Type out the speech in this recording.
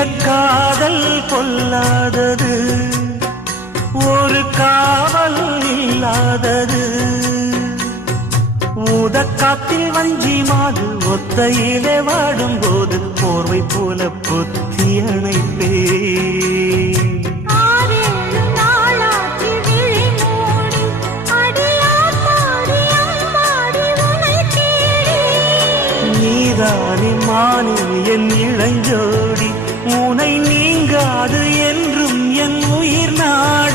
காதல் கொல்லாதது, ஒரு காவல் இல்லாதது. ஊதக்காத்தில் வஞ்சி மாது ஒத்தையிலே வாடும்போது போர்வை போல பொத்தி அணைப்பே. நீதானே மானே என் இளஞ்சோடி, உனை நீங்காது என்றும் என் உயிர் நாடி.